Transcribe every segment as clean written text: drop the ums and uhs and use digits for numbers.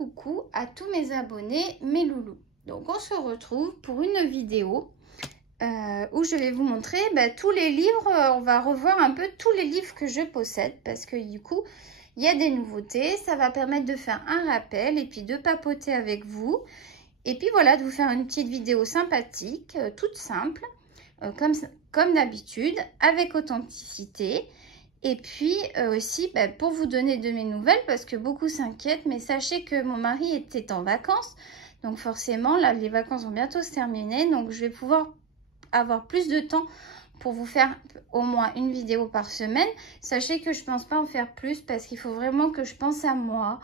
coucou à tous mes abonnés, mes loulous. Donc on se retrouve pour une vidéo où je vais vous montrer tous les livres. On va revoir un peu tous les livres que je possède parce que du coup il y a des nouveautés. Ça va permettre de faire un rappel et puis de papoter avec vous. Et puis voilà, de vous faire une petite vidéo sympathique, toute simple, comme d'habitude, avec authenticité. Et puis aussi pour vous donner de mes nouvelles parce que beaucoup s'inquiètent. Mais sachez que mon mari était en vacances. Donc forcément, là, les vacances vont bientôt se terminer. Donc je vais pouvoir avoir plus de temps pour vous faire au moins une vidéo par semaine. Sachez que je ne pense pas en faire plus parce qu'il faut vraiment que je pense à moi.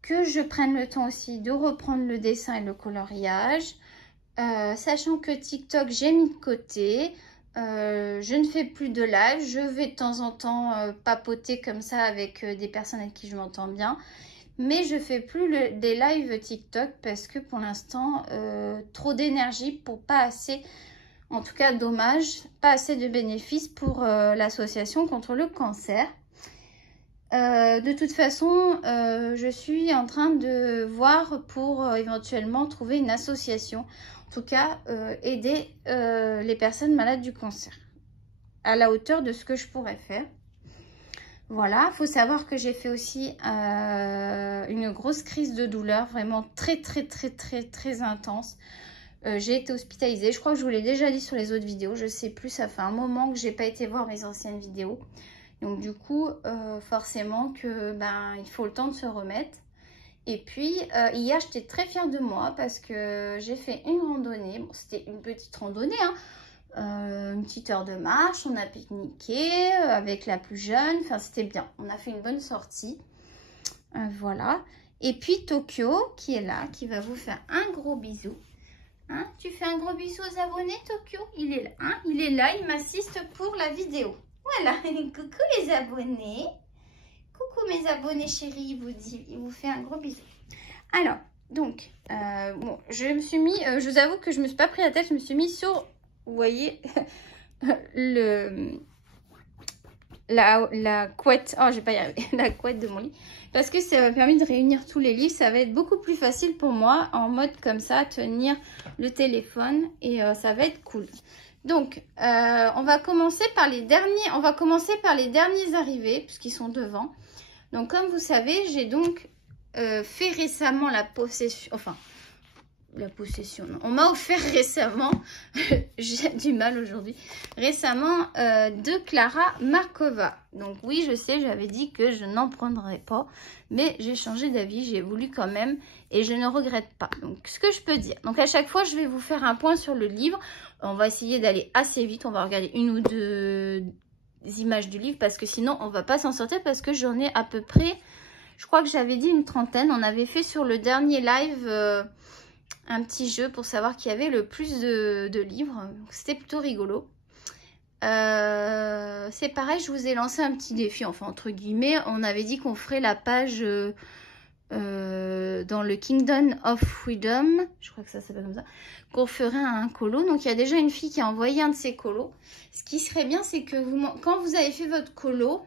Que je prenne le temps aussi de reprendre le dessin et le coloriage. Sachant que TikTok, j'ai mis de côté. Je ne fais plus de live. Je vais de temps en temps papoter comme ça avec des personnes avec qui je m'entends bien. Mais je fais plus des lives TikTok parce que pour l'instant, trop d'énergie pour pas assez, en tout cas dommage, pas assez de bénéfices pour l'association contre le cancer. De toute façon, je suis en train de voir pour éventuellement trouver une association. En tout cas, aider les personnes malades du cancer à la hauteur de ce que je pourrais faire. Voilà, il faut savoir que j'ai fait aussi une grosse crise de douleur, vraiment très intense. J'ai été hospitalisée, je crois que je vous l'ai déjà dit sur les autres vidéos, je sais plus, ça fait un moment que j'ai pas été voir mes anciennes vidéos. Donc du coup, forcément que il faut le temps de se remettre. Et puis hier, j'étais très fière de moi parce que j'ai fait une randonnée. Bon, c'était une petite randonnée, hein. Une petite heure de marche, on a pique-niqué avec la plus jeune. Enfin, c'était bien. On a fait une bonne sortie. Voilà. Et puis Tokyo qui est là, qui va vous faire un gros bisou. Hein, tu fais un gros bisou aux abonnés, Tokyo? Il est là, hein, il est là, il m'assiste pour la vidéo. Voilà, coucou les abonnés. Coucou mes abonnés chéris, il vous fait un gros bisou. Alors, donc, bon, je me suis mis, je vous avoue que je me suis pas pris la tête, je me suis mis sur, vous voyez, la couette, oh, je vais pas y arriver, la couette de mon lit. Parce que ça m'a permis de réunir tous les livres, ça va être beaucoup plus facile pour moi, en mode comme ça, tenir le téléphone, et ça va être cool. Donc, on va commencer par les derniers, arrivés, puisqu'ils sont devant. Donc, comme vous savez, j'ai donc fait récemment la possession, non. On m'a offert récemment, j'ai du mal aujourd'hui, récemment de Clara Markova. Donc oui, je sais, j'avais dit que je n'en prendrais pas, mais j'ai changé d'avis, j'ai voulu quand même et je ne regrette pas. Donc ce que je peux dire, donc à chaque fois, je vais vous faire un point sur le livre. On va essayer d'aller assez vite, on va regarder une ou deux images du livre parce que sinon, on va pas s'en sortir parce que j'en ai à peu près, je crois que j'avais dit une trentaine. On avait fait sur le dernier live... un petit jeu pour savoir qui avait le plus de livres. C'était plutôt rigolo. C'est pareil, je vous ai lancé un petit défi, enfin entre guillemets. On avait dit qu'on ferait la page dans le Kingdom of Freedom. Je crois que ça s'appelle comme ça. Qu'on ferait un colo. Donc il y a déjà une fille qui a envoyé un de ses colos. Ce qui serait bien, c'est que quand vous avez fait votre colo,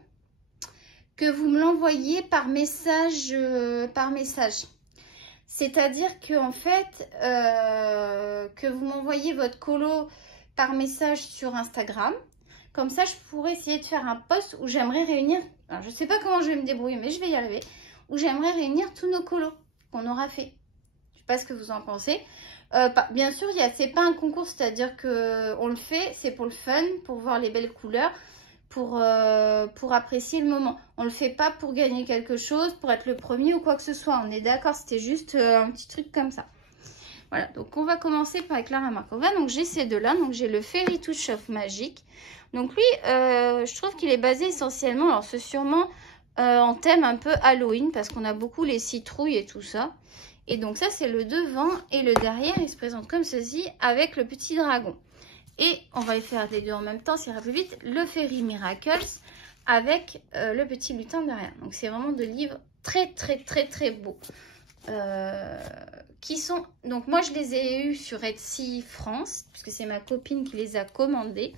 que vous me l'envoyiez par message. C'est-à-dire que en fait, que vous m'envoyez votre colo par message sur Instagram. Comme ça, je pourrais essayer de faire un post où j'aimerais réunir... Alors, je ne sais pas comment je vais me débrouiller, mais je vais y arriver. Où j'aimerais réunir tous nos colos qu'on aura fait. Je ne sais pas ce que vous en pensez. Bien sûr, c'est pas un concours, c'est-à-dire qu'on le fait, c'est pour le fun, pour voir les belles couleurs. Pour apprécier le moment. On ne le fait pas pour gagner quelque chose, pour être le premier ou quoi que ce soit. On est d'accord, c'était juste un petit truc comme ça. Voilà, donc on va commencer par Clara Markova. Donc j'ai ces deux-là. Donc j'ai le Fairy Touch of Magic. Donc lui, je trouve qu'il est basé essentiellement, alors c'est sûrement en thème un peu Halloween, parce qu'on a beaucoup les citrouilles et tout ça. Et donc ça, c'est le devant et le derrière. Il se présente comme ceci avec le petit dragon. Et on va y faire les deux en même temps, ça ira plus vite. Le Fairy Miracles avec le petit lutin derrière. Donc c'est vraiment deux livres très beaux. Qui sont... Donc moi je les ai eus sur Etsy France, puisque c'est ma copine qui les a commandés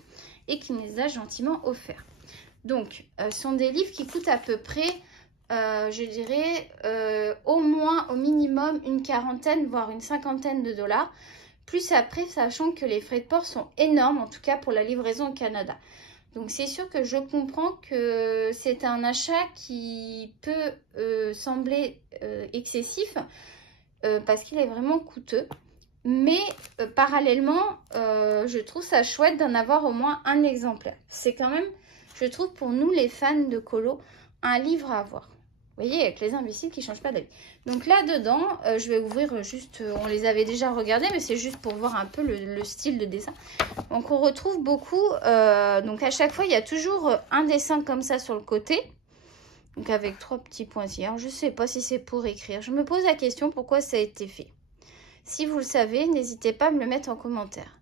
et qui me les a gentiment offerts. Donc ce sont des livres qui coûtent à peu près je dirais au moins, au minimum, une quarantaine, voire une cinquantaine de dollars. Plus après, sachant que les frais de port sont énormes, en tout cas pour la livraison au Canada. Donc c'est sûr que je comprends que c'est un achat qui peut sembler excessif parce qu'il est vraiment coûteux. Mais parallèlement, je trouve ça chouette d'en avoir au moins un exemplaire. C'est quand même, je trouve pour nous les fans de colo, un livre à avoir. Vous voyez, avec les imbéciles qui ne changent pas d'avis. Donc là-dedans, je vais ouvrir juste, on les avait déjà regardés, mais c'est juste pour voir un peu le style de dessin. Donc on retrouve beaucoup, donc à chaque fois, il y a toujours un dessin comme ça sur le côté. Donc avec 3 petits pointillés. Alors, je ne sais pas si c'est pour écrire. Je me pose la question pourquoi ça a été fait. Si vous le savez, n'hésitez pas à me le mettre en commentaire.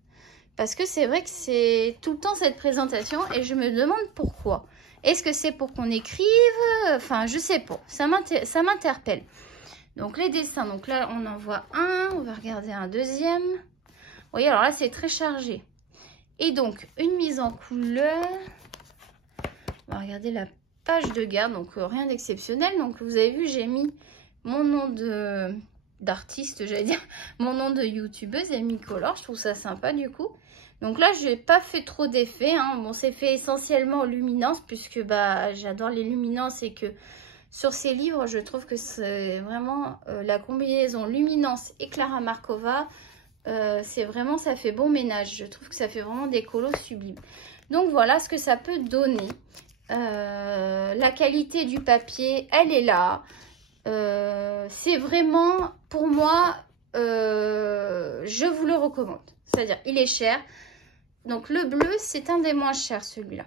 Parce que c'est vrai que c'est tout le temps cette présentation et je me demande pourquoi. Est-ce que c'est pour qu'on écrive? Enfin, je sais pas. Ça m'interpelle. Donc, les dessins. Donc là, on en voit un. On va regarder un deuxième. Vous voyez, alors là, c'est très chargé. Et donc, une mise en couleur. On va regarder la page de garde. Donc, rien d'exceptionnel. Donc, vous avez vu, j'ai mis mon nom d'artiste, j'allais dire. Mon nom de youtubeuse, Amy Color. Je trouve ça sympa, du coup. Donc là, je n'ai pas fait trop d'effets. Hein. Bon, c'est fait essentiellement en luminance puisque bah, j'adore les luminances et que sur ces livres, je trouve que c'est vraiment la combinaison luminance et Clara Markova. C'est vraiment, ça fait bon ménage. Je trouve que ça fait vraiment des colos sublimes. Donc voilà ce que ça peut donner. La qualité du papier, elle est là. C'est vraiment, pour moi, je vous le recommande. C'est-à-dire, il est cher. Donc, le bleu, c'est un des moins chers, celui-là.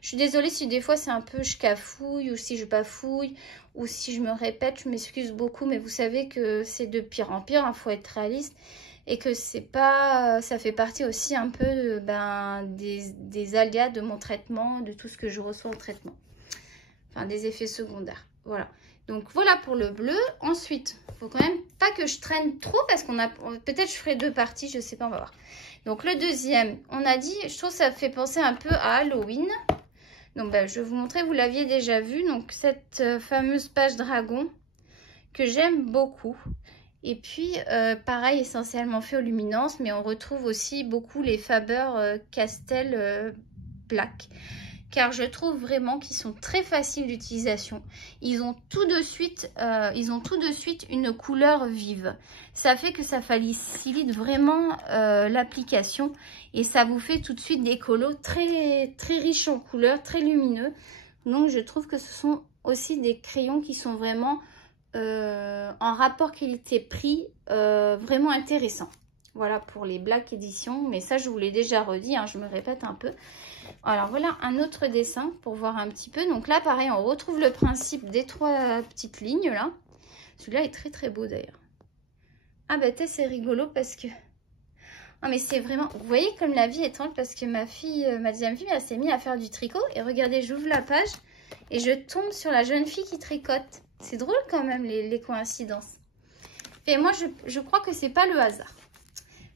Je suis désolée si des fois, c'est un peu je cafouille ou si je bafouille ou si je me répète. Je m'excuse beaucoup, mais vous savez que c'est de pire en pire. Il faut être réaliste. Et que c'est pas... Ça fait partie aussi un peu des aléas de mon traitement, de tout ce que je reçois en traitement. Enfin, des effets secondaires. Voilà. Donc, voilà pour le bleu. Ensuite, il faut quand même pas que je traîne trop parce qu'on a... Peut-être je ferai 2 parties, je sais pas, on va voir. Donc, le deuxième, on a dit, je trouve que ça fait penser un peu à Halloween. Donc, je vais vous montrer, vous l'aviez déjà vu. Donc, cette fameuse page dragon que j'aime beaucoup. Et puis, pareil, essentiellement fait aux luminances, mais on retrouve aussi beaucoup les Faber Castell Black. Car je trouve vraiment qu'ils sont très faciles d'utilisation. Ils ont tout de suite une couleur vive. Ça fait que ça facilite vraiment l'application et ça vous fait tout de suite des colos très, très riches en couleurs, très lumineux. Donc je trouve que ce sont aussi des crayons qui sont vraiment en rapport qualité-prix vraiment intéressants. Voilà pour les Black Edition, mais ça je vous l'ai déjà redit, hein, je me répète un peu. Alors voilà un autre dessin pour voir un petit peu. Donc là pareil, on retrouve le principe des 3 petites lignes là. Celui-là est très très beau d'ailleurs. Ah bah c'est rigolo parce que... Ah mais c'est vraiment... Vous voyez comme la vie est étrange parce que ma deuxième fille, elle s'est mise à faire du tricot. Et regardez, j'ouvre la page et je tombe sur la jeune fille qui tricote. C'est drôle quand même les coïncidences. Et moi je crois que c'est pas le hasard.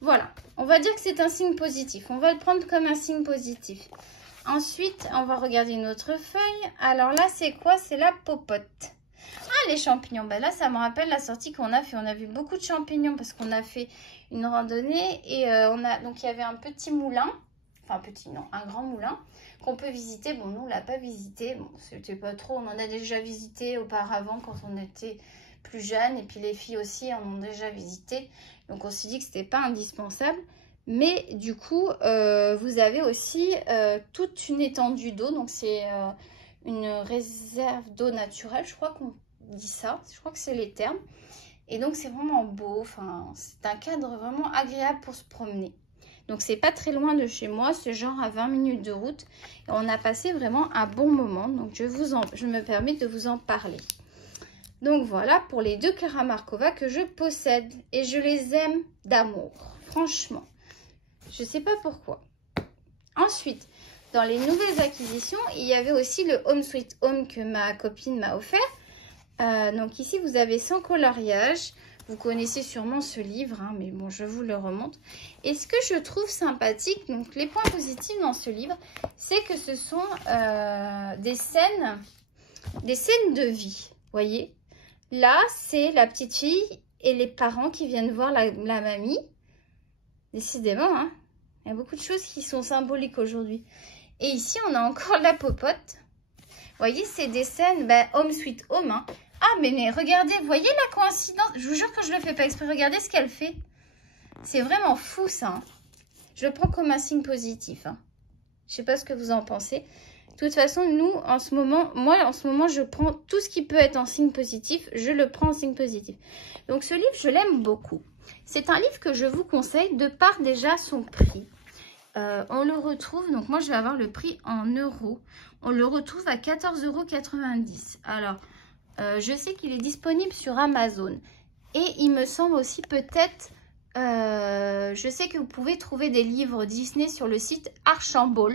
Voilà, on va dire que c'est un signe positif. On va le prendre comme un signe positif. Ensuite, on va regarder une autre feuille. Alors là, c'est quoi? C'est la popote. Ah, les champignons. Ben là, ça me rappelle la sortie qu'on a fait. On a vu beaucoup de champignons parce qu'on a fait une randonnée. Et donc, il y avait un petit moulin. Enfin, petit, non, un grand moulin qu'on peut visiter. Bon, nous, on ne l'a pas visité. Bon, c'était pas trop. On en a déjà visité auparavant quand on était plus jeune. Et puis, les filles aussi en ont déjà visité. Donc, on s'est dit que c'était pas indispensable. Mais du coup, vous avez aussi toute une étendue d'eau. Donc, c'est une réserve d'eau naturelle. Je crois qu'on dit ça. Je crois que c'est les termes. Et donc, c'est vraiment beau. Enfin, c'est un cadre vraiment agréable pour se promener. Donc, c'est pas très loin de chez moi. C'est genre à 20 minutes de route. Et on a passé vraiment un bon moment. Donc, je me permets de vous en parler. Donc voilà pour les 2 Clara Markova que je possède. Et je les aime d'amour. Franchement. Je ne sais pas pourquoi. Ensuite, dans les nouvelles acquisitions, il y avait aussi le Home Sweet Home que ma copine m'a offert. Donc ici, vous avez sans coloriage. Vous connaissez sûrement ce livre, hein, mais bon, je vous le remonte. Et ce que je trouve sympathique, donc les points positifs dans ce livre, c'est que ce sont des scènes de vie. voyez, là, c'est la petite fille et les parents qui viennent voir la mamie. Décidément, hein, il y a beaucoup de choses qui sont symboliques aujourd'hui. Et ici, on a encore la popote. Vous voyez, c'est des scènes, Home Sweet Home. Hein. Ah, mais regardez, vous voyez la coïncidence? Je vous jure que je ne le fais pas exprès. Regardez ce qu'elle fait. C'est vraiment fou, ça. Hein. Je le prends comme un signe positif. Hein. Je ne sais pas ce que vous en pensez. De toute façon, nous, en ce moment, je prends tout ce qui peut être en signe positif. Je le prends en signe positif. Donc, ce livre, je l'aime beaucoup. C'est un livre que je vous conseille de par déjà son prix. On le retrouve, donc moi, je vais avoir le prix en euros. On le retrouve à 14,90 €. Alors, je sais qu'il est disponible sur Amazon. Et il me semble aussi peut-être... je sais que vous pouvez trouver des livres Disney sur le site Archambault.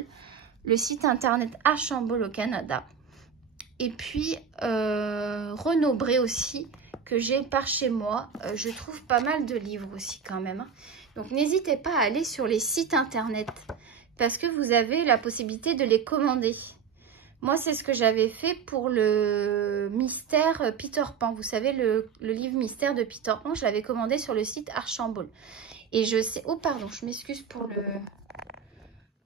Le site internet Archambault au Canada. Et puis, Renaud Bré aussi, que j'ai par chez moi. Je trouve pas mal de livres aussi quand même. Hein. Donc, n'hésitez pas à aller sur les sites internet. Parce que vous avez la possibilité de les commander. Moi, c'est ce que j'avais fait pour le mystère Peter Pan. Vous savez, le livre mystère de Peter Pan, je l'avais commandé sur le site Archambault. Et je sais... Oh, pardon, je m'excuse pour le...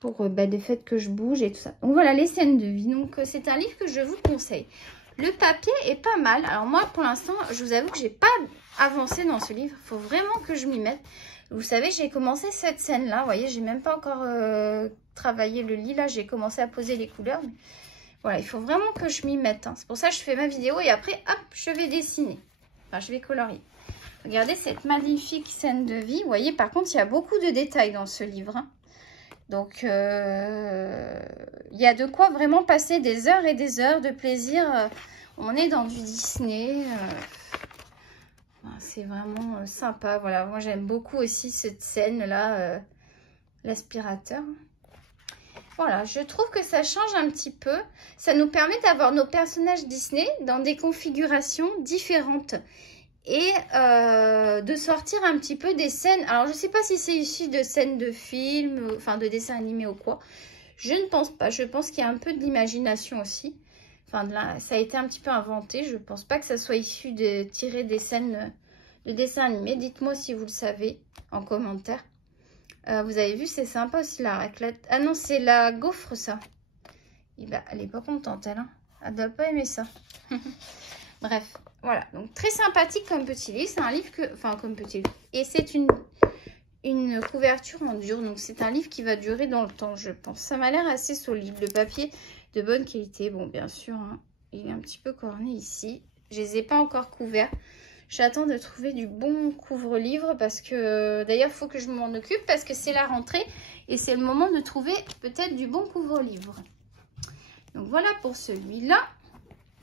le fait que je bouge et tout ça. Donc, voilà, les scènes de vie. Donc, c'est un livre que je vous conseille. Le papier est pas mal. Alors, moi, pour l'instant, je vous avoue que j'ai pas avancé dans ce livre. Il faut vraiment que je m'y mette. Vous savez, j'ai commencé cette scène-là. Vous voyez, j'ai même pas encore travaillé le lit. Là, j'ai commencé à poser les couleurs. Mais... Voilà, il faut vraiment que je m'y mette. Hein. C'est pour ça que je fais ma vidéo et après, hop, je vais dessiner. Enfin, je vais colorier. Regardez cette magnifique scène de vie. Vous voyez, par contre, il y a beaucoup de détails dans ce livre. Hein. Donc, il y a de quoi vraiment passer des heures et des heures de plaisir. On est dans du Disney. C'est vraiment sympa. Voilà, moi, j'aime beaucoup aussi cette scène-là, l'aspirateur. Voilà, je trouve que ça change un petit peu. Ça nous permet d'avoir nos personnages Disney dans des configurations différentes. Et de sortir un petit peu des scènes. Alors, je ne sais pas si c'est issu de scènes de films, enfin de dessins animés ou quoi. Je ne pense pas. Je pense qu'il y a un peu de l'imagination aussi. Enfin, ça a été un petit peu inventé. Je ne pense pas que ça soit issu de tirer des scènes de dessins animés. Dites-moi si vous le savez en commentaire. Vous avez vu, c'est sympa aussi la raclette. Ah non, c'est la gaufre, ça. Et elle n'est pas contente, elle. Hein. Elle ne doit pas aimer ça. Bref, voilà. Donc, très sympathique comme petit livre. C'est un livre que... Enfin, comme petit livre. Et c'est une couverture en dur. Donc, c'est un livre qui va durer dans le temps, je pense. Ça m'a l'air assez solide. Le papier de bonne qualité. Bon, bien sûr, hein, il est un petit peu corné ici. Je ne les ai pas encore couverts. J'attends de trouver du bon couvre-livre parce que d'ailleurs, il faut que je m'en occupe parce que c'est la rentrée et c'est le moment de trouver peut-être du bon couvre-livre. Donc, voilà pour celui-là.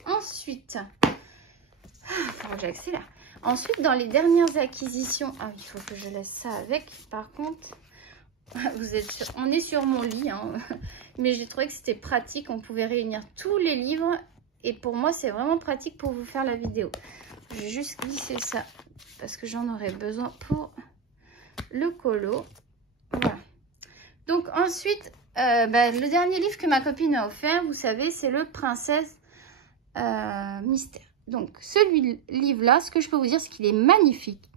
Ensuite, j'accélère. Ensuite, dans les dernières acquisitions, ah, il faut que je laisse ça avec. Par contre, on est sur mon lit, hein, mais j'ai trouvé que c'était pratique. On pouvait réunir tous les livres et pour moi, c'est vraiment pratique pour vous faire la vidéo. Je vais juste glisser ça parce que j'en aurai besoin pour le colo. Voilà. Donc ensuite, le dernier livre que ma copine a offert, vous savez, c'est le Princesse Mystère. Donc ce livre-là, ce que je peux vous dire, c'est qu'il est magnifique.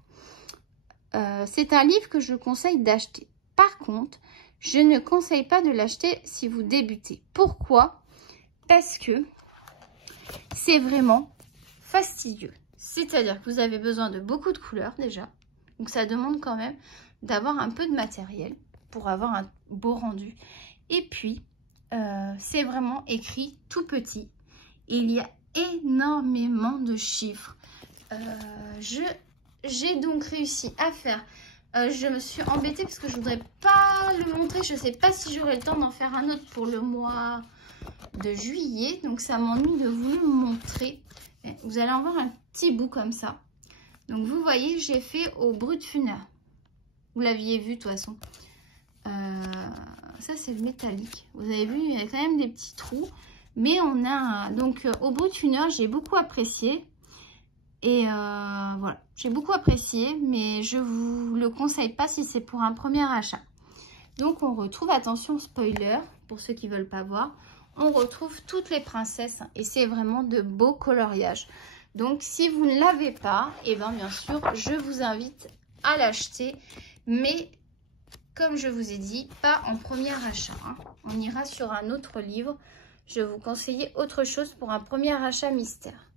C'est un livre que je conseille d'acheter. Par contre, je ne conseille pas de l'acheter si vous débutez. Pourquoi? Parce que c'est vraiment fastidieux. C'est-à-dire que vous avez besoin de beaucoup de couleurs déjà. Donc ça demande quand même d'avoir un peu de matériel pour avoir un beau rendu. Et puis, c'est vraiment écrit tout petit. Il y a énormément de chiffres. J'ai donc réussi à faire... je me suis embêtée parce que je ne voudrais pas le montrer. Je ne sais pas si j'aurai le temps d'en faire un autre pour le mois de juillet. Donc ça m'ennuie de vous le montrer. Vous allez en voir un petit bout comme ça. Donc vous voyez, j'ai fait au brut funèbre. Vous l'aviez vu de toute façon. Ça c'est le métallique. Vous avez vu, il y a quand même des petits trous. Mais on a... Donc au brut funèbre, j'ai beaucoup apprécié. Et voilà, j'ai beaucoup apprécié. Mais je vous le conseille pas si c'est pour un premier achat. Donc on retrouve, attention spoiler, pour ceux qui ne veulent pas voir. On retrouve toutes les princesses et c'est vraiment de beaux coloriages. Donc, si vous ne l'avez pas, et bien sûr, je vous invite à l'acheter. Mais, comme je vous ai dit, pas en premier achat. Hein. On ira sur un autre livre. Je vais vous conseiller autre chose pour un premier achat mystère.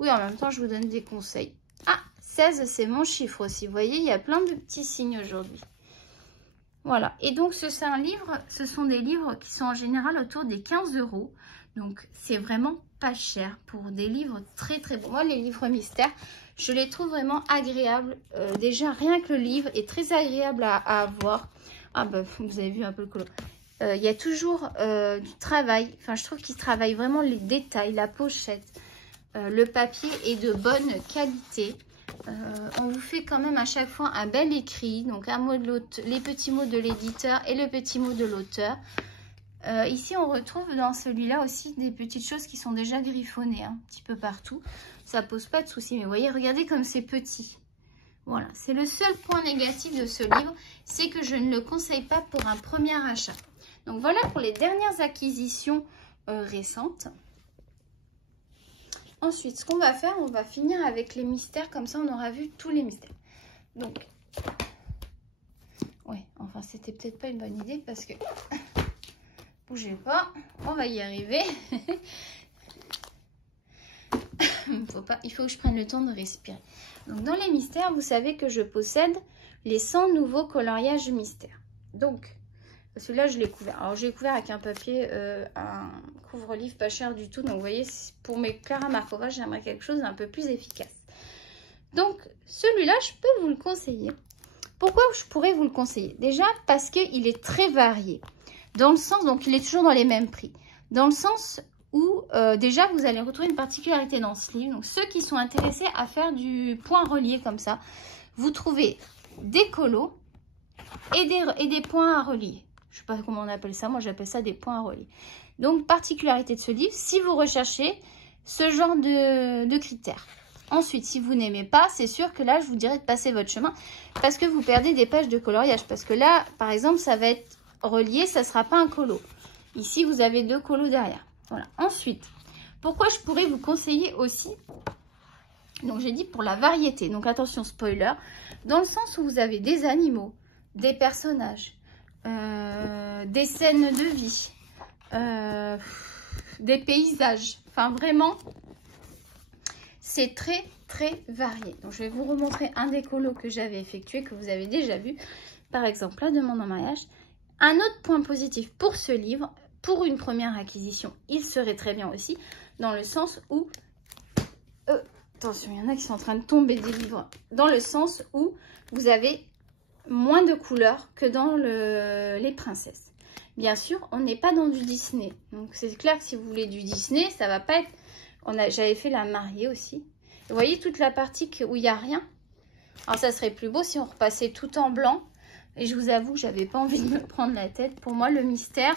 Oui, en même temps, je vous donne des conseils. Ah, 16, c'est mon chiffre aussi. Vous voyez, il y a plein de petits signes aujourd'hui. Voilà. Et donc, ce sont des livres qui sont en général autour des 15 €. Donc, c'est vraiment pas cher pour des livres très très bons. Moi, les livres mystères, je les trouve vraiment agréables. Déjà, rien que le livre est très agréable à avoir. Ah, bah, vous avez vu un peu le colo. Il y a toujours du travail. Enfin, je trouve qu'ils travaillent vraiment les détails, la pochette. Le papier est de bonne qualité. On vous fait quand même à chaque fois un bel écrit. Donc, un mot de l'auteur, les petits mots de l'éditeur et le petit mot de l'auteur. Ici, on retrouve dans celui-là aussi des petites choses qui sont déjà griffonnées un petit peu partout. Ça pose pas de soucis. Mais vous voyez, regardez comme c'est petit. Voilà, c'est le seul point négatif de ce livre. C'est que je ne le conseille pas pour un premier achat. Donc, voilà pour les dernières acquisitions récentes. Ensuite, ce qu'on va faire, on va finir avec les mystères. Comme ça, on aura vu tous les mystères. Donc, ouais, enfin, c'était peut-être pas une bonne idée parce que... Bougez pas, on va y arriver. Il faut que je prenne le temps de respirer. Donc, dans les mystères, vous savez que je possède les 100 nouveaux coloriages mystères. Donc, celui-là, je l'ai couvert. Alors, je l'ai couvert avec un papier, un couvre-livre pas cher du tout. Donc, vous voyez, pour mes Clara Markova, j'aimerais quelque chose d'un peu plus efficace. Donc, celui-là, je peux vous le conseiller. Pourquoi je pourrais vous le conseiller? Déjà, parce qu'il est très varié. Dans le sens, donc il est toujours dans les mêmes prix. Dans le sens où, déjà, vous allez retrouver une particularité dans ce livre. Donc, ceux qui sont intéressés à faire du point relié comme ça, vous trouvez des colos et des points à relier. Je ne sais pas comment on appelle ça, moi j'appelle ça des points à relier. Donc, particularité de ce livre, si vous recherchez ce genre de critères. Ensuite, si vous n'aimez pas, c'est sûr que là, je vous dirais de passer votre chemin parce que vous perdez des pages de coloriage. Parce que là, par exemple, ça va être relié, ça ne sera pas un colo. Ici, vous avez 2 colos derrière. Voilà. Ensuite, pourquoi je pourrais vous conseiller aussi? Donc, j'ai dit pour la variété. Donc, attention, spoiler. Dans le sens où vous avez des animaux, des personnages, des scènes de vie, des paysages. Enfin, vraiment, c'est très, très varié. Donc, je vais vous remontrer un des colos que j'avais effectué, que vous avez déjà vu. Par exemple, la demande en mariage. Un autre point positif pour ce livre, pour une première acquisition, il serait très bien aussi, dans le sens où... attention, il y en a qui sont en train de tomber des livres. Dans le sens où vous avez moins de couleurs que dans les princesses. Bien sûr, on n'est pas dans du Disney. Donc, c'est clair que si vous voulez du Disney, ça va pas être... J'avais fait la mariée aussi. Vous voyez toute la partie où il n'y a rien? Alors, ça serait plus beau si on repassait tout en blanc. Et je vous avoue que j'avais pas envie de me prendre la tête. Pour moi, le mystère,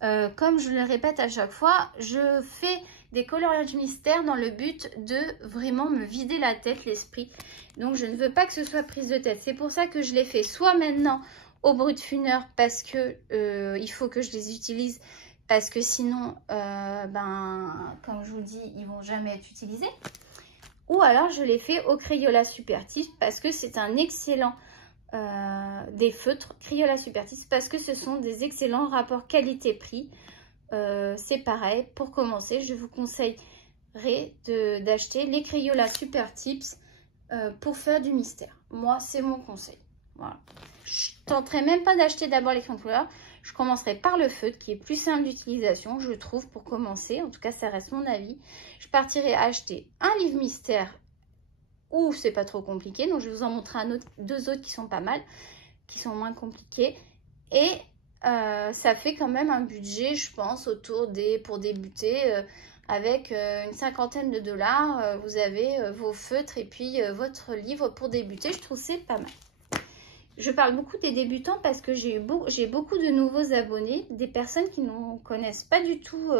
comme je le répète à chaque fois, je fais des coloriages mystères dans le but de vraiment me vider la tête, l'esprit. Donc, je ne veux pas que ce soit prise de tête. C'est pour ça que je les fais soit maintenant au Brutfunner parce que il faut que je les utilise. Parce que sinon, comme je vous dis, ils vont jamais être utilisés. Ou alors, je les fais au Crayola Supertips parce que c'est un excellent... des feutres Crayola Supertips parce que ce sont des excellents rapports qualité-prix. C'est pareil, pour commencer, je vous conseillerais d'acheter les Crayola Supertips pour faire du mystère. Moi, c'est mon conseil. Voilà. Je tenterai même pas d'acheter d'abord les crayons de couleur. Je commencerai par le feutre qui est plus simple d'utilisation, je trouve, pour commencer. En tout cas, ça reste mon avis. Je partirai acheter un livre mystère ou c'est pas trop compliqué. Donc, je vais vous en montrer deux autres qui sont pas mal, qui sont moins compliqués. Et ça fait quand même un budget, je pense, pour débuter, avec une cinquantaine de $. Vous avez vos feutres et puis votre livre pour débuter. Je trouve c'est pas mal. Je parle beaucoup des débutants parce que j'ai beaucoup de nouveaux abonnés, des personnes qui ne connaissent pas du tout,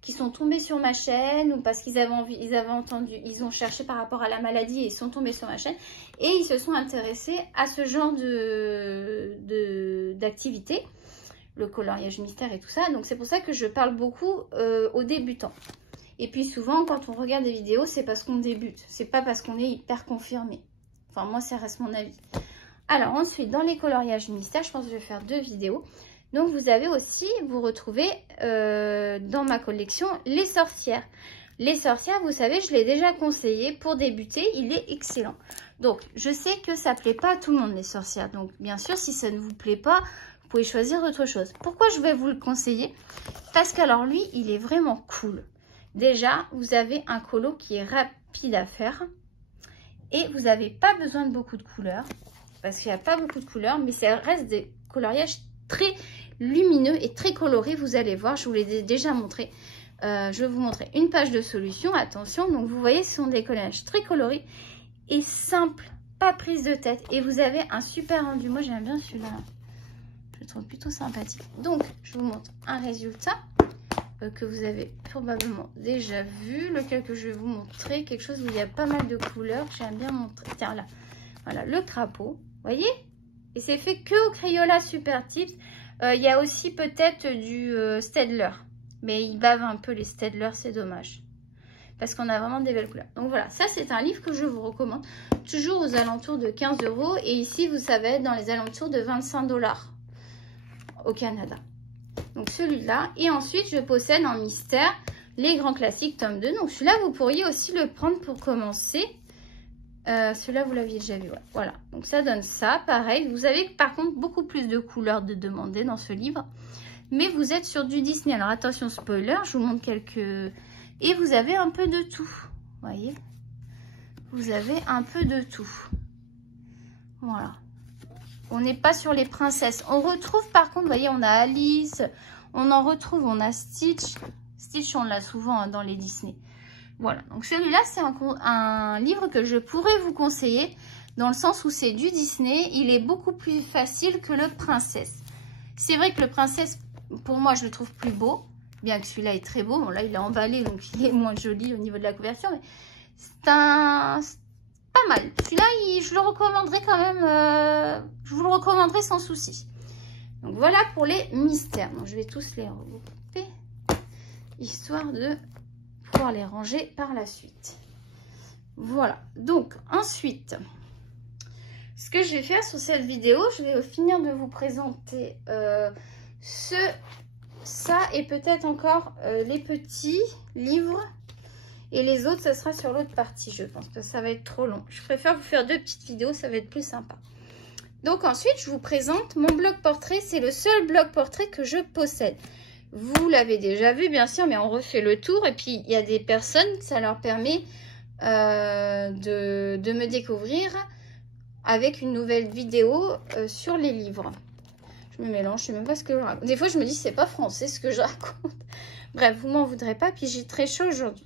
qui sont tombés sur ma chaîne ou parce qu'ils ils ont cherché par rapport à la maladie et ils sont tombés sur ma chaîne et ils se sont intéressés à ce genre d'activité, le coloriage mystère et tout ça. Donc c'est pour ça que je parle beaucoup aux débutants. Et puis souvent, quand on regarde des vidéos, c'est parce qu'on débute. C'est pas parce qu'on est hyper confirmé. Enfin, moi, ça reste mon avis. Alors ensuite, dans les coloriages mystères, je pense que je vais faire 2 vidéos. Donc vous avez aussi, vous retrouvez dans ma collection les sorcières. Les sorcières, vous savez, je l'ai déjà conseillé pour débuter, il est excellent. Donc je sais que ça ne plaît pas à tout le monde les sorcières. Donc bien sûr, si ça ne vous plaît pas, vous pouvez choisir autre chose. Pourquoi je vais vous le conseiller? Parce qu'alors lui, il est vraiment cool. Déjà, vous avez un colo qui est rapide à faire. Et vous n'avez pas besoin de beaucoup de couleurs. Parce qu'il n'y a pas beaucoup de couleurs, mais ça reste des coloriages très lumineux et très colorés. Vous allez voir, je vous l'ai déjà montré. Je vais vous montrer une page de solution. Attention, donc vous voyez, ce sont des coloriages très colorés et simples, pas prise de tête. Et vous avez un super rendu. Moi, j'aime bien celui-là. Je le trouve plutôt sympathique. Donc, je vous montre un résultat que vous avez probablement déjà vu. Lequel que je vais vous montrer, quelque chose où il y a pas mal de couleurs. J'aime bien montrer. Tiens, là. Voilà, le crapaud. Voyez? Et c'est fait que au Crayola Super Tips. Il y a aussi peut-être du Staedtler. Mais ils bavent un peu les Staedtler, c'est dommage. Parce qu'on a vraiment des belles couleurs. Donc voilà, ça c'est un livre que je vous recommande. Toujours aux alentours de 15 €. Et ici, vous savez, dans les alentours de 25 $ au Canada. Donc celui-là. Et ensuite, je possède en mystère les grands classiques tome 2. Donc celui-là, vous pourriez aussi le prendre pour commencer. Celui-là, vous l'aviez déjà vu. Ouais. Voilà, donc ça donne ça. Pareil, vous avez par contre beaucoup plus de couleurs de demander dans ce livre. Mais vous êtes sur du Disney. Alors attention, spoiler, je vous montre quelques... Et vous avez un peu de tout. Vous voyez? Vous avez un peu de tout. Voilà. On n'est pas sur les princesses. On retrouve par contre, vous voyez, on a Alice. On en retrouve, on a Stitch. Stitch, on l'a souvent dans les Disney. Voilà, donc celui-là, c'est un livre que je pourrais vous conseiller dans le sens où c'est du Disney. Il est beaucoup plus facile que le Princesse. C'est vrai que le Princesse, pour moi, je le trouve plus beau, bien que celui-là est très beau. Bon, là, il est emballé, donc il est moins joli au niveau de la couverture, mais c'est pas mal. Celui-là, je le recommanderais quand même, je vous le recommanderais sans souci. Donc voilà pour les mystères. Donc je vais tous les regrouper, histoire de pouvoir les ranger par la suite. Voilà, donc ensuite, ce que je vais faire sur cette vidéo, je vais finir de vous présenter ça et peut-être encore les petits livres. Et les autres, ça sera sur l'autre partie, je pense, parce que ça va être trop long. Je préfère vous faire 2 petites vidéos, ça va être plus sympa. Donc ensuite, je vous présente mon bloc portrait. C'est le seul bloc portrait que je possède. Vous l'avez déjà vu, bien sûr, mais on refait le tour. Et puis, il y a des personnes, ça leur permet de me découvrir avec une nouvelle vidéo sur les livres. Je me mélange, je sais même pas ce que je raconte. Des fois, je me dis, c'est pas français ce que je raconte. Bref, vous m'en voudrez pas. Puis, j'ai très chaud aujourd'hui.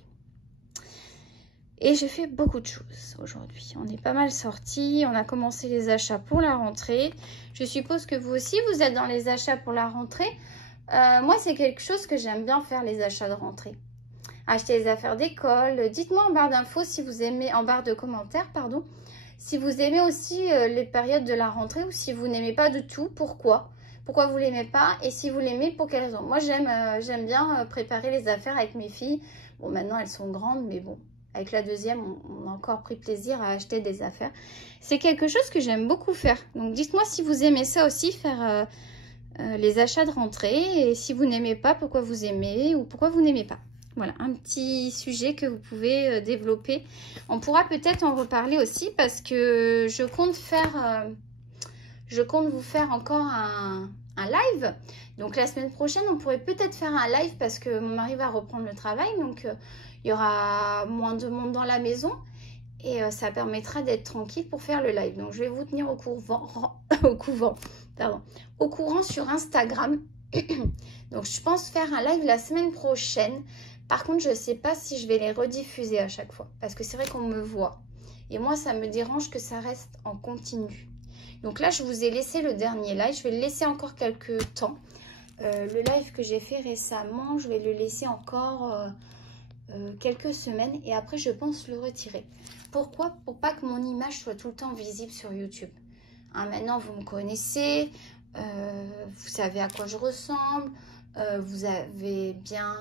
Et j'ai fait beaucoup de choses aujourd'hui. On est pas mal sortis. On a commencé les achats pour la rentrée. Je suppose que vous aussi, vous êtes dans les achats pour la rentrée. Moi, c'est quelque chose que j'aime bien faire, les achats de rentrée. Acheter les affaires d'école. Dites-moi en barre d'infos si vous aimez, en barre de commentaires, pardon, si vous aimez aussi les périodes de la rentrée ou si vous n'aimez pas du tout, pourquoi? Pourquoi vous l'aimez pas? Et si vous l'aimez, pour quelles raisons? Moi, j'aime bien préparer les affaires avec mes filles. Bon, maintenant, elles sont grandes, mais bon, avec la deuxième, on a encore pris plaisir à acheter des affaires. C'est quelque chose que j'aime beaucoup faire. Donc, dites-moi si vous aimez ça aussi, faire... les achats de rentrée, et si vous n'aimez pas, pourquoi vous aimez ou pourquoi vous n'aimez pas. Voilà, un petit sujet que vous pouvez développer. On pourra peut-être en reparler aussi parce que je compte vous faire encore un live. Donc la semaine prochaine, on pourrait peut-être faire un live parce que mon mari va reprendre le travail. Donc il y aura moins de monde dans la maison. Et ça permettra d'être tranquille pour faire le live. Donc, je vais vous tenir au courant sur Instagram. Donc, je pense faire un live la semaine prochaine. Par contre, je ne sais pas si je vais les rediffuser à chaque fois. Parce que c'est vrai qu'on me voit. Et moi, ça me dérange que ça reste en continu. Donc là, je vous ai laissé le dernier live. Je vais le laisser encore quelques temps. Le live que j'ai fait récemment, je vais le laisser encore... quelques semaines et après je pense le retirer. Pourquoi? Pour pas que mon image soit tout le temps visible sur YouTube. Hein, maintenant vous me connaissez, vous savez à quoi je ressemble, vous avez bien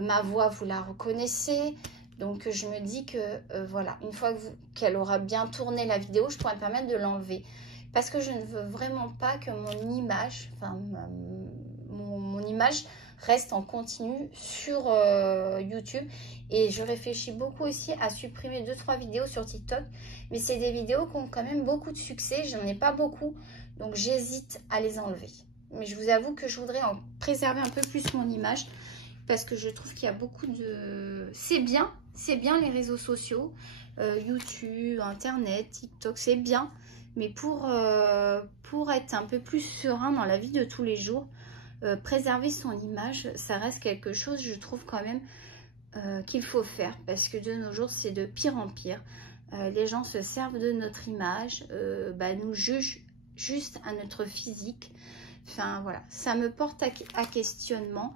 ma voix, vous la reconnaissez. Donc, je me dis que, voilà, une fois qu'elle aura bien tourné la vidéo, je pourrais me permettre de l'enlever. Parce que je ne veux vraiment pas que mon image, enfin, mon image reste en continu sur YouTube. Et je réfléchis beaucoup aussi à supprimer 2-3 vidéos sur TikTok. Mais c'est des vidéos qui ont quand même beaucoup de succès. J'en ai pas beaucoup. Donc, j'hésite à les enlever. Mais je vous avoue que je voudrais en préserver un peu plus mon image. Parce que je trouve qu'il y a beaucoup de... C'est bien les réseaux sociaux, YouTube, Internet, TikTok, c'est bien. Mais pour être un peu plus serein dans la vie de tous les jours, préserver son image, ça reste quelque chose, je trouve quand même, qu'il faut faire. Parce que de nos jours, c'est de pire en pire. Les gens se servent de notre image, nous jugent juste à notre physique. Enfin, voilà, ça me porte à questionnement.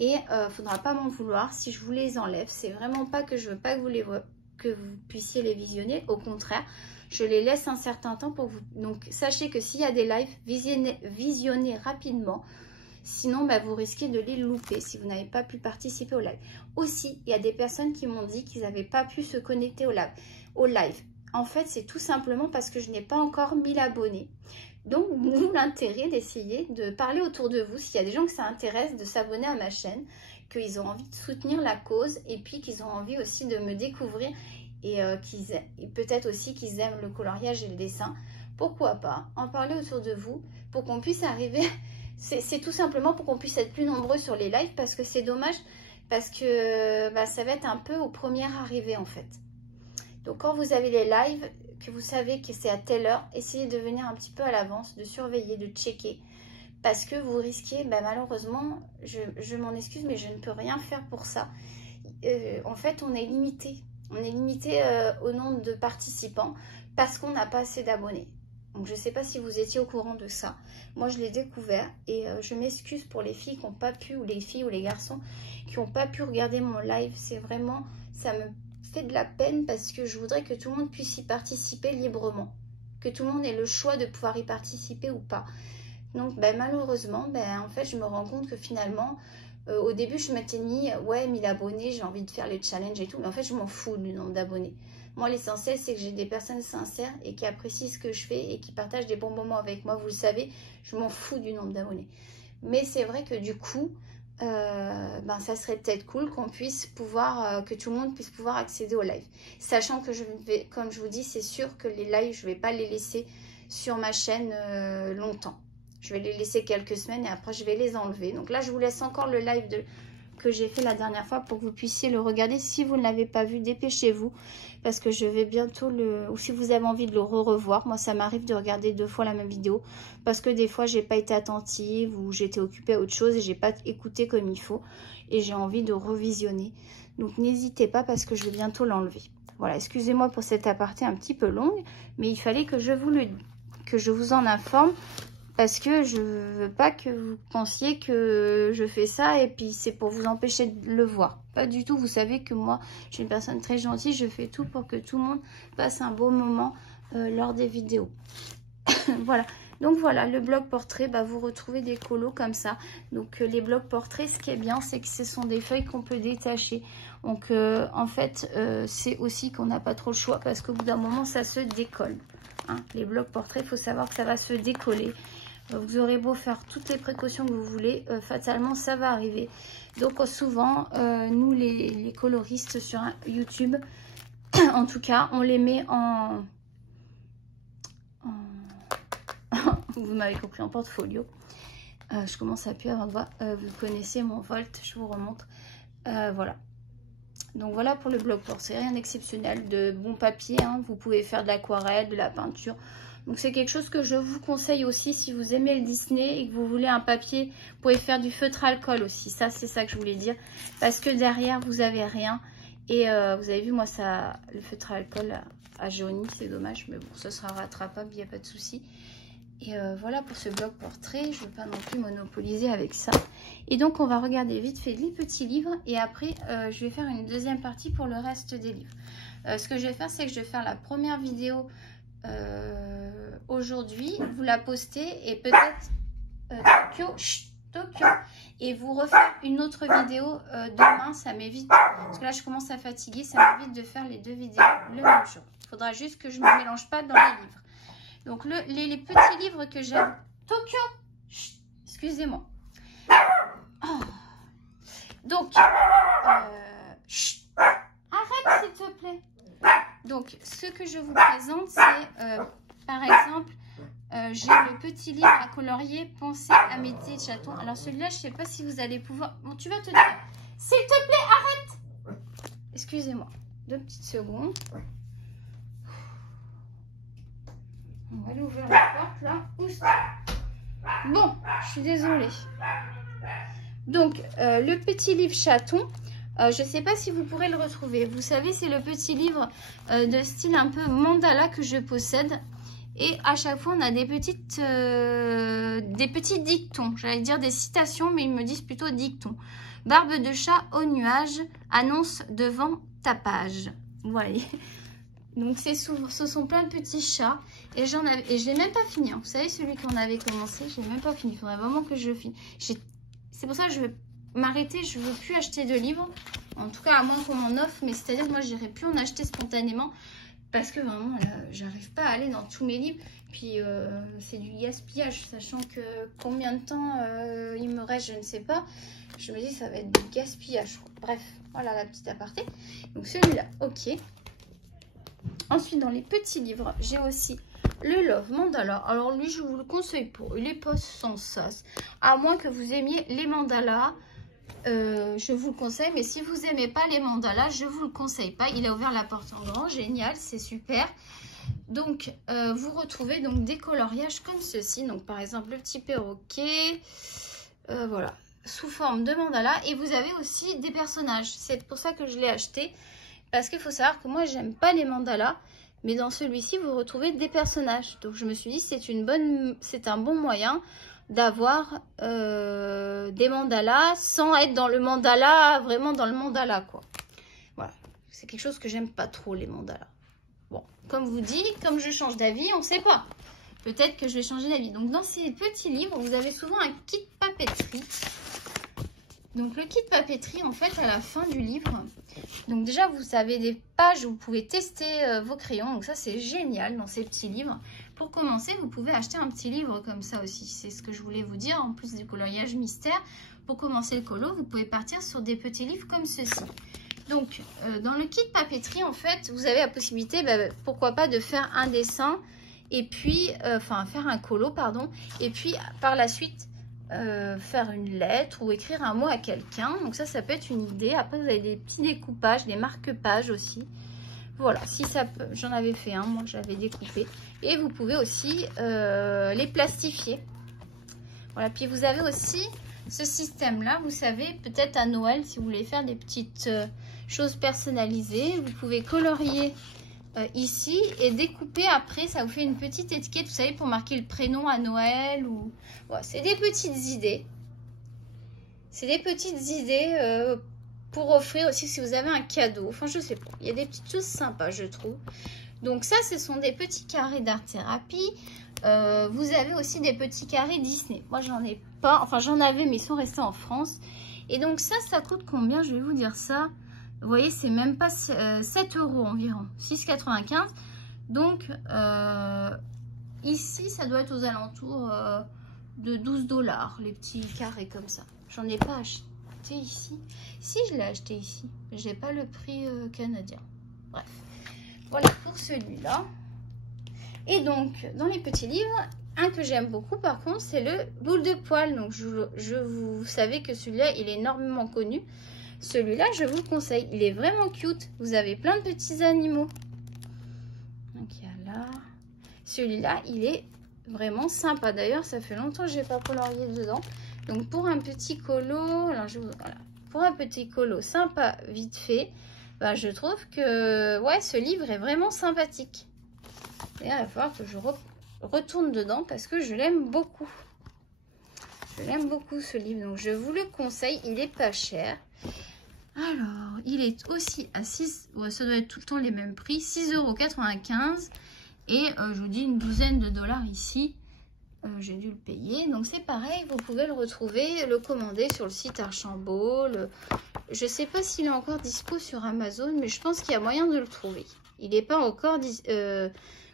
Et faudra pas m'en vouloir si je vous les enlève. C'est vraiment pas que je veux pas que vous puissiez les visionner. Au contraire, je les laisse un certain temps pour vous. Donc, sachez que s'il y a des lives, visionnez rapidement. Sinon, vous risquez de les louper si vous n'avez pas pu participer au live. Aussi, il y a des personnes qui m'ont dit qu'ils n'avaient pas pu se connecter au live. En fait, c'est tout simplement parce que je n'ai pas encore 1000 abonnés. Donc, d'où l'intérêt d'essayer de parler autour de vous. S'il y a des gens que ça intéresse de s'abonner à ma chaîne, qu'ils ont envie de soutenir la cause et puis qu'ils ont envie aussi de me découvrir et peut-être aussi qu'ils aiment le coloriage et le dessin, pourquoi pas en parler autour de vous pour qu'on puisse arriver... C'est tout simplement pour qu'on puisse être plus nombreux sur les lives parce que c'est dommage parce que ça va être un peu aux premières arrivées en fait. Donc, quand vous avez les lives... que vous savez que c'est à telle heure, essayez de venir un petit peu à l'avance, de surveiller, de checker. Parce que vous risquez, malheureusement, je m'en excuse, mais je ne peux rien faire pour ça. En fait, on est limité. On est limité au nombre de participants parce qu'on n'a pas assez d'abonnés. Donc, je ne sais pas si vous étiez au courant de ça. Moi, je l'ai découvert et je m'excuse pour les filles qui n'ont pas pu, ou les filles ou les garçons qui n'ont pas pu regarder mon live. C'est vraiment, ça me fait de la peine parce que je voudrais que tout le monde puisse y participer librement, que tout le monde ait le choix de pouvoir y participer ou pas. Donc malheureusement, en fait je me rends compte que finalement au début je m'étais mis 1000 abonnés, j'ai envie de faire les challenges et tout, mais en fait je m'en fous du nombre d'abonnés. Moi l'essentiel c'est que j'ai des personnes sincères et qui apprécient ce que je fais et qui partagent des bons moments avec moi, vous le savez, je m'en fous du nombre d'abonnés. Mais c'est vrai que du coup ça serait peut-être cool qu'on puisse pouvoir, que tout le monde puisse pouvoir accéder au live. Sachant que comme je vous dis, c'est sûr que les lives, je ne vais pas les laisser sur ma chaîne longtemps. Je vais les laisser quelques semaines et après je vais les enlever. Donc là, je vous laisse encore le live que j'ai fait la dernière fois pour que vous puissiez le regarder. Si vous ne l'avez pas vu, dépêchez-vous parce que je vais bientôt ou si vous avez envie de le revoir, moi ça m'arrive de regarder 2 fois la même vidéo parce que des fois j'ai pas été attentive ou j'étais occupée à autre chose et j'ai pas écouté comme il faut et j'ai envie de revisionner. Donc n'hésitez pas parce que je vais bientôt l'enlever. Voilà, excusez-moi pour cet aparté un petit peu long, mais il fallait que je vous en informe. Parce que je veux pas que vous pensiez que je fais ça et puis c'est pour vous empêcher de le voir. Pas du tout, vous savez que moi, je suis une personne très gentille. Je fais tout pour que tout le monde passe un beau moment lors des vidéos. Voilà. Donc voilà, le blog portrait, vous retrouvez des colos comme ça. Donc les blogs portraits, ce qui est bien, c'est que ce sont des feuilles qu'on peut détacher. Donc en fait, c'est aussi qu'on n'a pas trop le choix parce qu'au bout d'un moment, ça se décolle. Hein. Les blogs portraits, il faut savoir que ça va se décoller. Vous aurez beau faire toutes les précautions que vous voulez, fatalement ça va arriver. Donc souvent, nous les coloristes sur YouTube, en tout cas, on les met en vous m'avez compris, en portfolio. Je commence à plus avoir de voix. Vous connaissez mon Volt, je vous remontre. Voilà. Donc voilà pour le blog portrait, rien d'exceptionnel, de bon papier. Hein. Vous pouvez faire de l'aquarelle, de la peinture. Donc c'est quelque chose que je vous conseille aussi si vous aimez le Disney et que vous voulez un papier. Vous pouvez faire du feutre alcool aussi. Ça, c'est ça que je voulais dire. Parce que derrière, vous avez rien. Et vous avez vu, moi, ça, le feutre alcool a jauni. C'est dommage, mais bon, ça sera rattrapable, il n'y a pas de souci. Et voilà pour ce blog portrait. Je ne veux pas non plus monopoliser avec ça. Et donc, on va regarder vite fait les petits livres. Et après, je vais faire une deuxième partie pour le reste des livres. Ce que je vais faire, c'est que je vais faire la première vidéo aujourd'hui. Vous la postez et peut-être... Tokyo, Tokyo. Et vous refaire une autre vidéo demain, ça m'évite, parce que là je commence à fatiguer, ça m'évite de faire les deux vidéos le même jour. Il faudra juste que je ne me mélange pas dans les livres. Donc les petits livres que j'aime. Tokyo, excusez-moi. Oh. Donc, arrête s'il te plaît. Donc, ce que je vous présente, c'est par exemple, j'ai le petit livre à colorier, Pensez à mes petits chatons. Alors celui-là, je ne sais pas si vous allez pouvoir... Bon, tu vas te dire, s'il te plaît, arrête. Excusez-moi, 2 petites secondes. On va aller ouvrir la porte là. Oust. Bon, je suis désolée. Donc, le petit livre chaton, je ne sais pas si vous pourrez le retrouver. Vous savez, c'est le petit livre de style un peu mandala que je possède. Et à chaque fois, on a des petits dictons. J'allais dire des citations, mais ils me disent plutôt dictons. Barbe de chat au nuage, annonce devant tapage. Vous voyez. Donc, ce sont plein de petits chats. Et je ne l'ai même pas fini. Hein. Vous savez, celui qu'on avait commencé, je ne l'ai même pas fini. Il faudrait vraiment que je finisse. C'est pour ça que je vais m'arrêter. Je ne veux plus acheter de livres. En tout cas, à moins qu'on m'en offre. Mais c'est-à-dire que moi, je n'irai plus en acheter spontanément. Parce que vraiment, là, j'arrive pas à aller dans tous mes livres. Puis, c'est du gaspillage. Sachant que combien de temps il me reste, je ne sais pas. Je me dis, ça va être du gaspillage. Bref, voilà la petite aparté. Donc, celui-là, ok. Ensuite, dans les petits livres, j'ai aussi le Love Mandala. Alors, lui, je vous le conseille pas. Il est pas sans sas. À moins que vous aimiez les mandalas. Je vous le conseille, mais si vous n'aimez pas les mandalas, je vous le conseille pas. Il a ouvert la porte en grand, génial, c'est super. Donc, vous retrouvez donc des coloriages comme ceci. Donc, par exemple, le petit perroquet, voilà, sous forme de mandala. Et vous avez aussi des personnages. C'est pour ça que je l'ai acheté, parce qu'il faut savoir que moi, j'aime pas les mandalas. Mais dans celui-ci, vous retrouvez des personnages. Donc, je me suis dit, c'est un bon moyen d'avoir des mandalas sans être dans le mandala, vraiment dans le mandala, quoi. Voilà, c'est quelque chose que j'aime pas trop, les mandalas. Bon, comme vous dit, comme je change d'avis, on sait pas. Peut-être que je vais changer d'avis. Donc, dans ces petits livres, vous avez souvent un kit papeterie. Donc, le kit papeterie, en fait, à la fin du livre, donc déjà, vous avez des pages où vous pouvez tester vos crayons. Donc, ça, c'est génial dans ces petits livres. Pour commencer, vous pouvez acheter un petit livre comme ça aussi. C'est ce que je voulais vous dire, en plus du coloriage mystère. Pour commencer le colo, vous pouvez partir sur des petits livres comme ceci. Donc, dans le kit papeterie, en fait, vous avez la possibilité, pourquoi pas, de faire un dessin et puis, faire un colo, pardon. Et puis, par la suite, faire une lettre ou écrire un mot à quelqu'un. Donc ça peut être une idée. Après, vous avez des petits découpages, des marque-pages aussi. Voilà, si ça peut, j'en avais fait un, moi j'avais découpé. Et vous pouvez aussi les plastifier. Voilà, puis vous avez aussi ce système-là, vous savez, peut-être à Noël, si vous voulez faire des petites choses personnalisées, vous pouvez colorier ici et découper après, ça vous fait une petite étiquette, vous savez, pour marquer le prénom à Noël. Ou voilà, c'est des petites idées. C'est des petites idées pour offrir aussi si vous avez un cadeau. Enfin, je sais pas. Il y a des petites choses sympas, je trouve. Donc ça, ce sont des petits carrés d'art-thérapie. Vous avez aussi des petits carrés Disney. Moi, j'en ai pas. Enfin, j'en avais, mais ils sont restés en France. Et donc ça coûte combien? Je vais vous dire ça. Vous voyez, c'est même pas 7 € environ. 6,95 €. Donc, ici, ça doit être aux alentours de 12 $, les petits carrés comme ça. J'en ai pas acheté ici. Si, je l'ai acheté ici. J'ai pas le prix canadien. Bref. Voilà pour celui-là. Et donc, dans les petits livres, un que j'aime beaucoup, par contre, c'est le boule de poil. Donc, vous savez que celui-là, il est énormément connu. Celui-là, je vous le conseille. Il est vraiment cute. Vous avez plein de petits animaux. Donc, il y a là. Celui-là, il est vraiment sympa. D'ailleurs, ça fait longtemps que je n'ai pas colorié dedans. Donc, pour un petit colo, alors voilà, pour un petit colo sympa, vite fait, je trouve que ouais, ce livre est vraiment sympathique. Et il va falloir que je retourne dedans parce que je l'aime beaucoup. Je l'aime beaucoup ce livre, donc je vous le conseille. Il est pas cher. Alors, il est aussi à 6, ouais, ça doit être tout le temps les mêmes prix, 6,95 €. Et je vous dis une douzaine de dollars ici. j'ai dû le payer. Donc c'est pareil, vous pouvez le retrouver, le commander sur le site Archambault. Je ne sais pas s'il est encore dispo sur Amazon, mais je pense qu'il y a moyen de le trouver. Il n'est pas encore...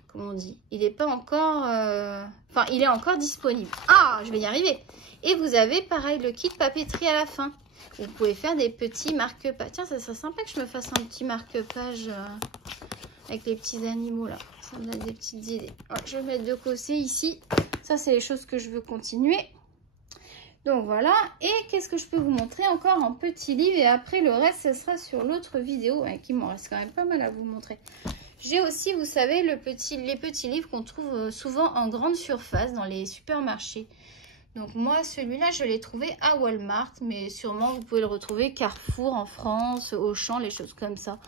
comment on dit? Il n'est pas encore... Enfin, il est encore disponible. Ah, je vais y arriver. Et vous avez pareil le kit papeterie à la fin. Vous pouvez faire des petits marque-pages. Tiens, ça serait sympa que je me fasse un petit marque-page avec les petits animaux là. Ça me donne des petites idées. Alors, je vais mettre de côté ici. Ça, c'est les choses que je veux continuer. Donc voilà. Et qu'est-ce que je peux vous montrer encore en petits livres? Et après, le reste, ce sera sur l'autre vidéo. Hein, qui m'en reste quand même pas mal à vous montrer. J'ai aussi, vous savez, les petits livres qu'on trouve souvent en grande surface dans les supermarchés. Donc moi, celui-là, je l'ai trouvé à Walmart, mais sûrement vous pouvez le retrouver Carrefour en France, Auchan, les choses comme ça.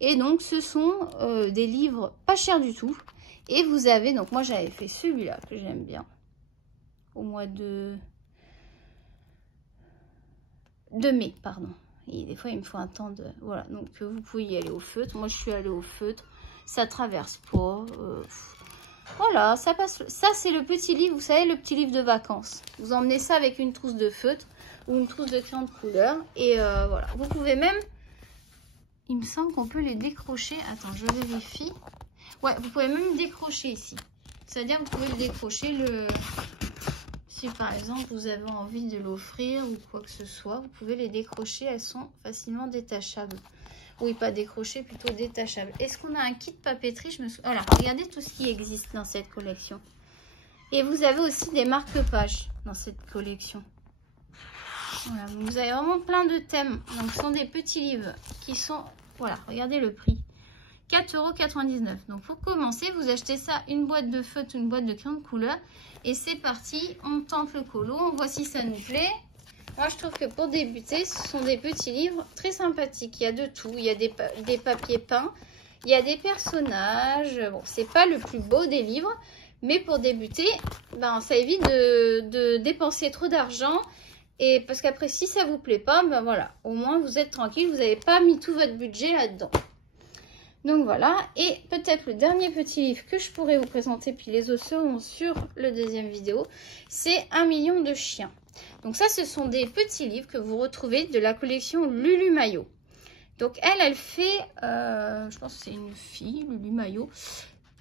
Et donc, ce sont des livres pas chers du tout. Et vous avez, donc moi, j'avais fait celui-là que j'aime bien au mois de mai, pardon. Et des fois, il me faut un temps de... Voilà, donc vous pouvez y aller au feutre. Moi, je suis allée au feutre. Ça traverse pas. Voilà, ça passe. Ça, c'est le petit livre, vous savez, le petit livre de vacances. Vous emmenez ça avec une trousse de feutre ou une trousse de crayon de couleur. Et voilà, vous pouvez même... Il me semble qu'on peut les décrocher. Attends, je vérifie. Ouais, vous pouvez même décrocher ici. C'est-à-dire, vous pouvez le décrocher si par exemple, vous avez envie de l'offrir ou quoi que ce soit. Vous pouvez les décrocher. Elles sont facilement détachables. Oui, pas décroché, plutôt détachable. Est-ce qu'on a un kit papeterie? Voilà, regardez tout ce qui existe dans cette collection. Et vous avez aussi des marque-pages dans cette collection. Voilà, vous avez vraiment plein de thèmes. Donc, ce sont des petits livres qui sont... Voilà, regardez le prix. 4,99 €. Donc, pour commencer, vous achetez ça, une boîte de feutre, une boîte de crayon de couleur. Et c'est parti, on tente le colo, on voit si ça nous plaît. Moi, je trouve que pour débuter, ce sont des petits livres très sympathiques. Il y a de tout. Il y a des papiers peints. Il y a des personnages. Bon, c'est pas le plus beau des livres. Mais pour débuter, ben, ça évite de dépenser trop d'argent. Et parce qu'après, si ça vous plaît pas, ben voilà. Au moins, vous êtes tranquille. Vous n'avez pas mis tout votre budget là-dedans. Donc voilà. Et peut-être le dernier petit livre que je pourrais vous présenter, puis les autres seront sur le deuxième vidéo, c'est 1 million de chiens. Donc ça, ce sont des petits livres que vous retrouvez de la collection Lulu Maillot. Donc elle fait, je pense que c'est une fille, Lulu Maillot.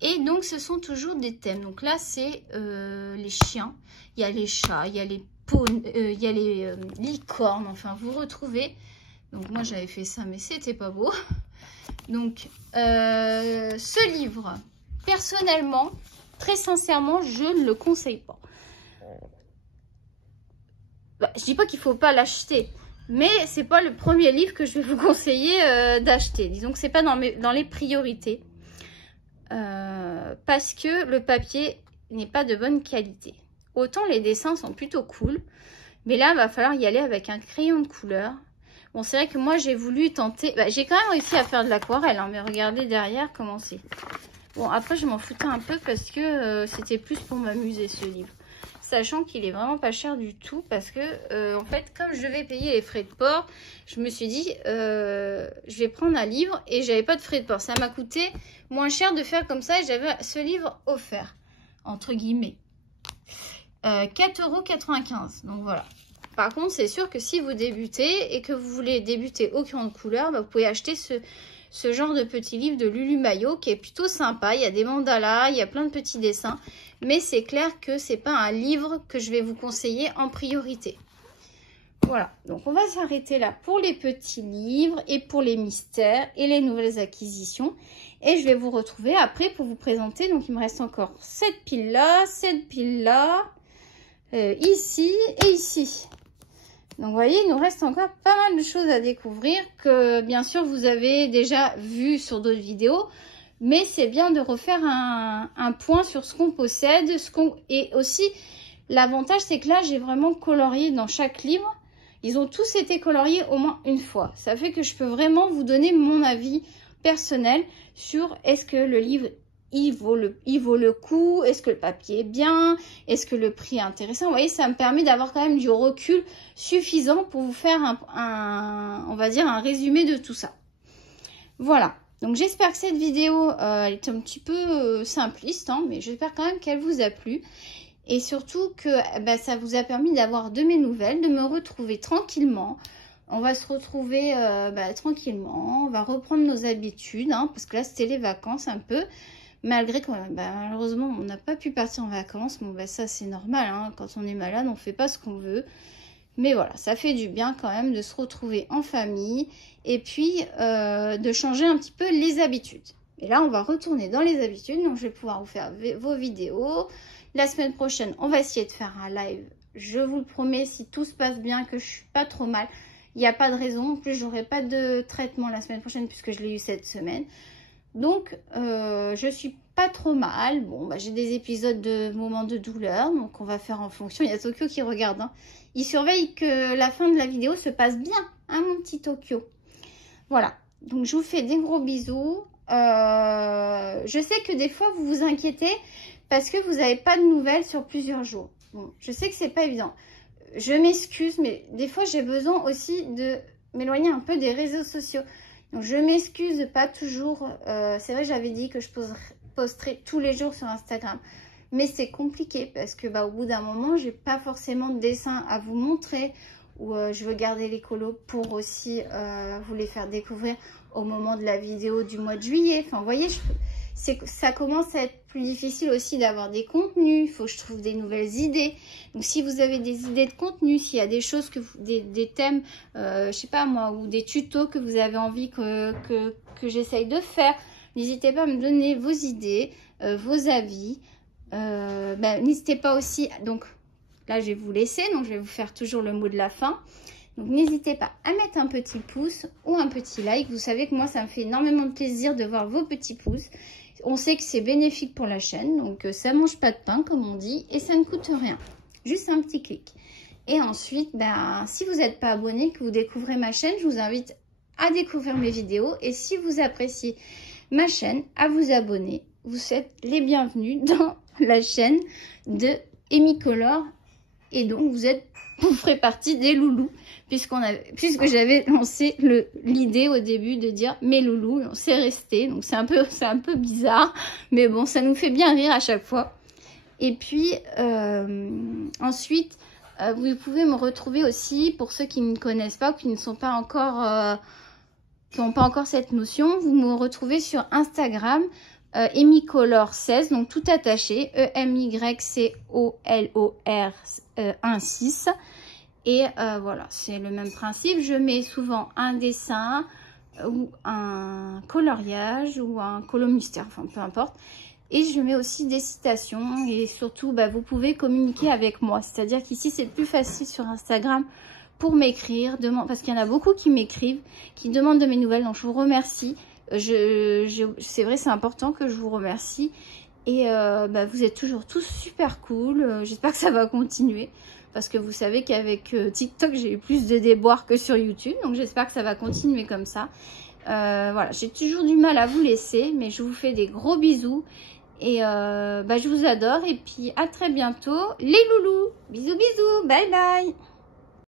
Et donc ce sont toujours des thèmes. Donc là, c'est les chiens, il y a les chats, il y a les il y a les licornes. Enfin, vous retrouvez. Donc moi, j'avais fait ça, mais c'était pas beau. Donc ce livre, personnellement, très sincèrement, je ne le conseille pas. Bah, je dis pas qu'il faut pas l'acheter, mais c'est pas le premier livre que je vais vous conseiller d'acheter. Disons que c'est pas dans les priorités parce que le papier n'est pas de bonne qualité. Autant les dessins sont plutôt cool, mais là il va falloir y aller avec un crayon de couleur. Bon, c'est vrai que moi j'ai voulu tenter, bah, j'ai quand même réussi à faire de l'aquarelle, hein, mais regardez derrière comment c'est. Bon, après je m'en foutais un peu parce que c'était plus pour m'amuser ce livre. Sachant qu'il est vraiment pas cher du tout parce que en fait, comme je devais payer les frais de port, je me suis dit je vais prendre un livre et j'avais pas de frais de port. Ça m'a coûté moins cher de faire comme ça et j'avais ce livre offert, entre guillemets. 4,95 €. Donc voilà. Par contre, c'est sûr que si vous débutez et que vous voulez débuter au crayon de couleur, bah, vous pouvez acheter ce genre de petit livre de Lulu Maillot qui est plutôt sympa. Il y a des mandalas, il y a plein de petits dessins. Mais c'est clair que c'est pas un livre que je vais vous conseiller en priorité. Voilà, donc on va s'arrêter là pour les petits livres et pour les mystères et les nouvelles acquisitions. Et je vais vous retrouver après pour vous présenter. Donc il me reste encore cette pile-là, ici et ici. Donc vous voyez, il nous reste encore pas mal de choses à découvrir que bien sûr vous avez déjà vu sur d'autres vidéos. Mais c'est bien de refaire un point sur ce qu'on possède. Et aussi, l'avantage, c'est que là, j'ai vraiment colorié dans chaque livre. Ils ont tous été coloriés au moins une fois. Ça fait que je peux vraiment vous donner mon avis personnel sur est-ce que le livre, il vaut le coup, est-ce que le papier est bien, est-ce que le prix est intéressant. Vous voyez, ça me permet d'avoir quand même du recul suffisant pour vous faire on va dire, un résumé de tout ça. Voilà. Donc j'espère que cette vidéo elle est un petit peu simpliste, hein, mais j'espère quand même qu'elle vous a plu. Et surtout que ça vous a permis d'avoir de mes nouvelles, de me retrouver tranquillement. On va se retrouver tranquillement, on va reprendre nos habitudes, hein, parce que là c'était les vacances un peu. Malgré que malheureusement on n'a pas pu partir en vacances. Bon ça c'est normal, hein, quand on est malade on ne fait pas ce qu'on veut. Mais voilà, ça fait du bien quand même de se retrouver en famille et puis de changer un petit peu les habitudes. Et là, on va retourner dans les habitudes. Donc, je vais pouvoir vous faire vos vidéos. La semaine prochaine, on va essayer de faire un live. Je vous le promets, si tout se passe bien, que je suis pas trop mal, il n'y a pas de raison. En plus, j'aurai pas de traitement la semaine prochaine puisque je l'ai eu cette semaine. Donc, je suis pas trop mal. Bon, j'ai des épisodes de moments de douleur. Donc, on va faire en fonction. Il y a Tokyo qui regarde, hein. Il surveille que la fin de la vidéo se passe bien, hein, mon petit Tokyo. Voilà. Donc, je vous fais des gros bisous. Je sais que des fois, vous vous inquiétez parce que vous n'avez pas de nouvelles sur plusieurs jours. Bon, je sais que c'est pas évident. Je m'excuse, mais des fois, j'ai besoin aussi de m'éloigner un peu des réseaux sociaux. Donc, je m'excuse pas toujours. C'est vrai, j'avais dit que je posterai tous les jours sur Instagram. Mais c'est compliqué parce que au bout d'un moment, j'ai pas forcément de dessin à vous montrer. Ou je veux garder les colos pour aussi vous les faire découvrir au moment de la vidéo du mois de juillet. Enfin, vous voyez, ça commence à être plus difficile aussi d'avoir des contenus. Il faut que je trouve des nouvelles idées. Donc, si vous avez des idées de contenu, s'il y a des choses, des thèmes, je sais pas moi, ou des tutos que vous avez envie que j'essaye de faire, n'hésitez pas à me donner vos idées, vos avis. N'hésitez pas aussi, donc là je vais vous laisser, donc je vais vous faire toujours le mot de la fin. Donc n'hésitez pas à mettre un petit pouce ou un petit like. Vous savez que moi ça me fait énormément de plaisir de voir vos petits pouces. On sait que c'est bénéfique pour la chaîne, donc ça mange pas de pain comme on dit, et ça ne coûte rien, juste un petit clic. Et ensuite, si vous n'êtes pas abonné, que vous découvrez ma chaîne, je vous invite à découvrir mes vidéos. Et si vous appréciez ma chaîne, à vous abonner. Vous êtes les bienvenus dans la chaîne de Emicolor. Et donc, vous ferez partie des loulous. Puisque j'avais lancé l'idée au début de dire mes loulous. On s'est resté. Donc, c'est un peu bizarre. Mais bon, ça nous fait bien rire à chaque fois. Et puis, ensuite, vous pouvez me retrouver aussi, pour ceux qui ne connaissent pas ou qui ne sont pas encore... qui n'ont pas encore cette notion, vous me retrouvez sur Instagram, Emicolor16, donc tout attaché, EMYCOLOR16. Et voilà, c'est le même principe. Je mets souvent un dessin ou un coloriage ou un colomustère, enfin peu importe. Et je mets aussi des citations et surtout, vous pouvez communiquer avec moi. C'est-à-dire qu'ici, c'est plus facile sur Instagram pour m'écrire, parce qu'il y en a beaucoup qui m'écrivent, qui demandent de mes nouvelles, donc je vous remercie. C'est vrai, c'est important que je vous remercie. Et vous êtes toujours tous super cool. J'espère que ça va continuer, parce que vous savez qu'avec TikTok, j'ai eu plus de déboires que sur YouTube, donc j'espère que ça va continuer comme ça. Voilà, j'ai toujours du mal à vous laisser, mais je vous fais des gros bisous. Et je vous adore, et puis à très bientôt les loulous. Bisous bisous, bye bye.